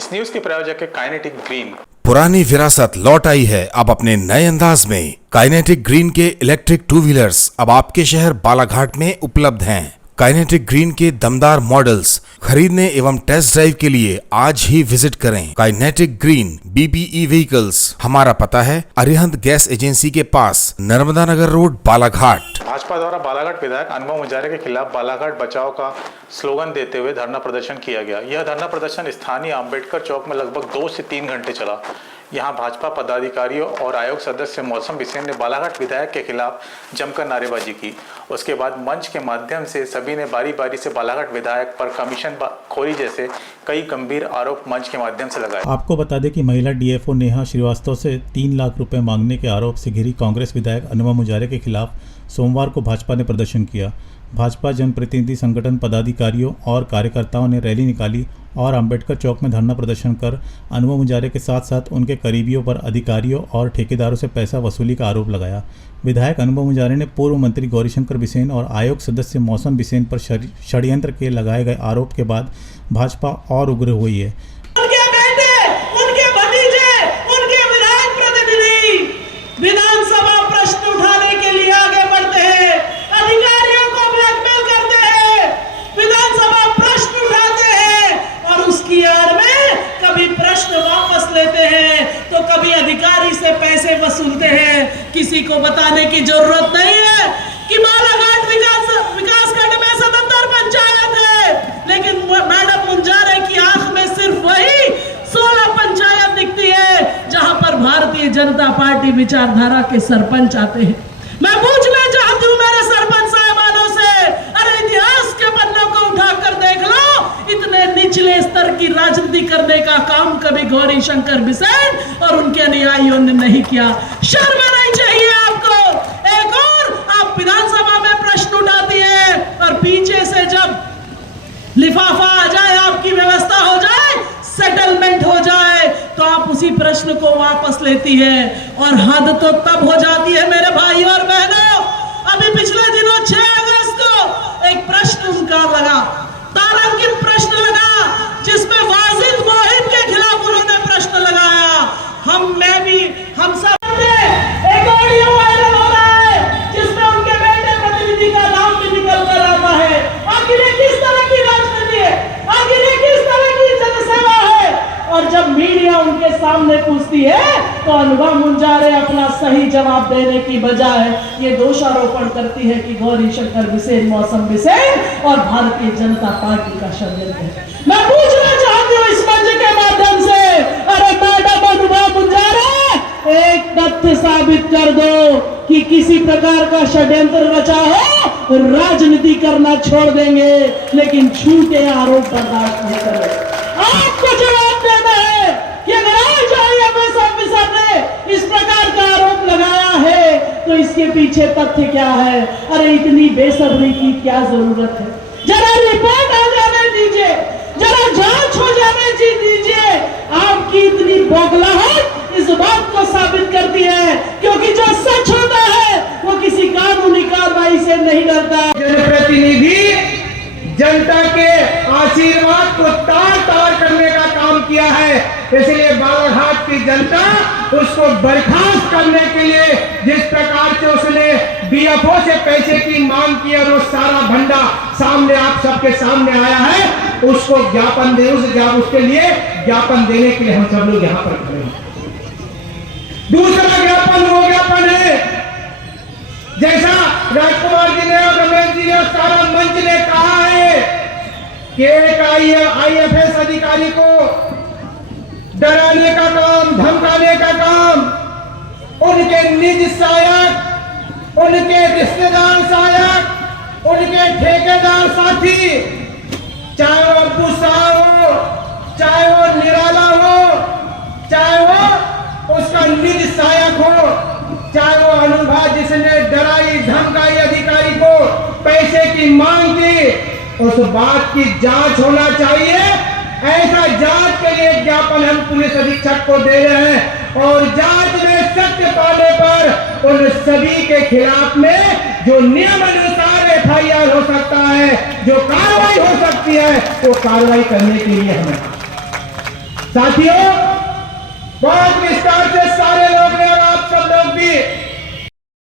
इस न्यूज के प्रायोजक है काइनेटिक ग्रीन। पुरानी विरासत लौट आई है अब अपने नए अंदाज में। काइनेटिक ग्रीन के इलेक्ट्रिक टू व्हीलर्स अब आपके शहर बालाघाट में उपलब्ध हैं। काइनेटिक ग्रीन के दमदार मॉडल्स खरीदने एवं टेस्ट ड्राइव के लिए आज ही विजिट करें। Kinetic green BBE vehicles. हमारा पता है अरिहंत गैस एजेंसी के पास, नर्मदा नगर रोड, बालाघाट। भाजपा द्वारा बालाघाट विधायक अनुभव मुंजारे के खिलाफ बालाघाट बचाओ का स्लोगन देते हुए धरना प्रदर्शन किया गया। यह धरना प्रदर्शन स्थानीय अंबेडकर चौक में लगभग 2 से 3 घंटे चला। यहां भाजपा पदाधिकारियों और आयोग सदस्य मौसम बिसेन ने बालाघाट विधायक के खिलाफ जमकर नारेबाजी की। उसके बाद मंच के माध्यम से सभी ने बारी बारी से बालाघाट विधायक पर कमीशन खोरी जैसे कई गंभीर आरोप मंच के माध्यम से लगाए। आपको बता दें कि महिला DFO नेहा श्रीवास्तव से 3 लाख रुपए मांगने के आरोप से घिरी कांग्रेस विधायक अनुभव मुंजारे के खिलाफ सोमवार को भाजपा ने प्रदर्शन किया। भाजपा जनप्रतिनिधि संगठन पदाधिकारियों और कार्यकर्ताओं ने रैली निकाली और अंबेडकर चौक में धरना प्रदर्शन कर अनुभव मुंजारे के साथ साथ उनके करीबियों पर अधिकारियों और ठेकेदारों से पैसा वसूली का आरोप लगाया। विधायक अनुभव मुंजारे ने पूर्व मंत्री गौरीशंकर बिसेन और आयोग सदस्य मौसम बिसेन पर षड्यंत्र के लगाए गए आरोप के बाद भाजपा और उग्र हुई है। विधानसभा प्रश्न उठाने के लिए आगे बढ़ते हैं, अधिकारियों को ब्लैकमेल करते हैं, विधानसभा प्रश्न उठाते हैं और उसकी आड़ में कभी प्रश्न वापस लेते हैं तो कभी अधिकारी से पैसे वसूलते हैं। किसी को बताने की जरूरत नहीं है कि बालाघाट विकास खंड में 77 पंचायत है, लेकिन मैडम मुंजारे की आंख में सिर्फ वही 16 पंचायत दिखती है जहां पर भारतीय जनता पार्टी विचारधारा के सरपंच आते हैं। मैं पूछना चाहती हूं मेरे सरपंच साहबानों से, अरे इतिहास के पन्नों को उठाकर देख लो, इतने निचले स्तर की राजनीति करने का काम कभी गौरीशंकर बिसेन और उनके अनुयायियों ने नहीं किया। शर्म नहीं चाहिए आपको। एक और आप विधानसभा में प्रश्न उठाती है और पीछे से जब लिफाफा आ जाए, आपकी व्यवस्था हो जाए, सेटलमेंट हो जाए तो आप उसी प्रश्न को वापस लेती है। और हद तो तब हो जाती है मेरे भाई और बहनों। अभी पिछले दिनों 6 अगस्त को एक प्रश्न उनका लगा, तारांकित प्रश्न लगा, जिसमें वाजिद मोहिब के खिलाफ उन्होंने प्रश्न लगाया। हम सब एक ऑडियो वायरल हो रहा है जिसमें उनके बेटे प्रतिनिधि का नाम भी निकल कर आता है। आखिर किस तरह की राजनीति है, आखिर किस तरह की जनसेवा है। और जब मीडिया उनके सामने पूछती है तो अनुभव मुंजारे अपना सही जवाब देने की बजाय ये दोषारोपण करती है कि गौरीशंकर बिसेन, मौसम बिसेन और भारतीय जनता पार्टी का षड्यंत्र है। मैं पूछना चाहती हूँ इस मंच के माध्यम से, अरे मैडम अनुभव मुंजारे, एक तथ्य साबित कर दो कि किसी प्रकार का षड्यंत्र रचा हो, राजनीति करना छोड़ देंगे लेकिन झूठे आरोप बर्दाश्त नहीं करेंगे। आपको जवाब देना है कि अगर आज IAS ऑफिसर ने इस प्रकार का आरोप लगाया है तो इसके पीछे तथ्य क्या है। अरे इतनी बेसब्री की क्या जरूरत है, जरा रिपोर्ट आ जाने दीजिए, जरा जांच हो जाने दीजिए। आपकी इतनी बौखलाहट इस बात को साबित करती है क्योंकि जो सच होता है वो किसी कानूनी कार्रवाई से नहीं डरता। जनप्रतिनिधि जनता के आशीर्वाद को तार करने का काम किया है, इसलिए बालाघाट की जनता उसको बर्खास्त करने के लिए जिस प्रकार से उसने DFO से पैसे की मांग की और वो सारा भंडा सामने आप सबके सामने आया है, उसको ज्ञापन दे, उसके लिए ज्ञापन देने के लिए हम सब लोग यहाँ पर खड़े हैं। दूसरा ज्ञापन वो ज्ञापन है जैसा राजकुमार जी ने और रमेश जी ने और सारा मंच ने कहा है कि एक IAS अधिकारी को डराने का काम, धमकाने का काम उनके निज सहायक, उनके रिश्तेदार सहायक, उनके ठेकेदार साथी, चाहे वो अब्बू साहब हो, चाहे वो निराला हो, चाहे वो उसका निज सहायक हो, चाहे वो अनुभव जिसने डराई धमकाई अधिकारी को पैसे की मांग की, उस बात की जांच होना चाहिए। ऐसा जांच के लिए ज्ञापन हम पुलिस अधीक्षक को दे रहे हैं और जांच में सत्य पाने पर उन सभी के खिलाफ में जो नियम अनुसार FIR हो सकता है, जो कार्रवाई हो सकती है, वो कार्रवाई करने के लिए हमें साथियों, बहुत विस्तार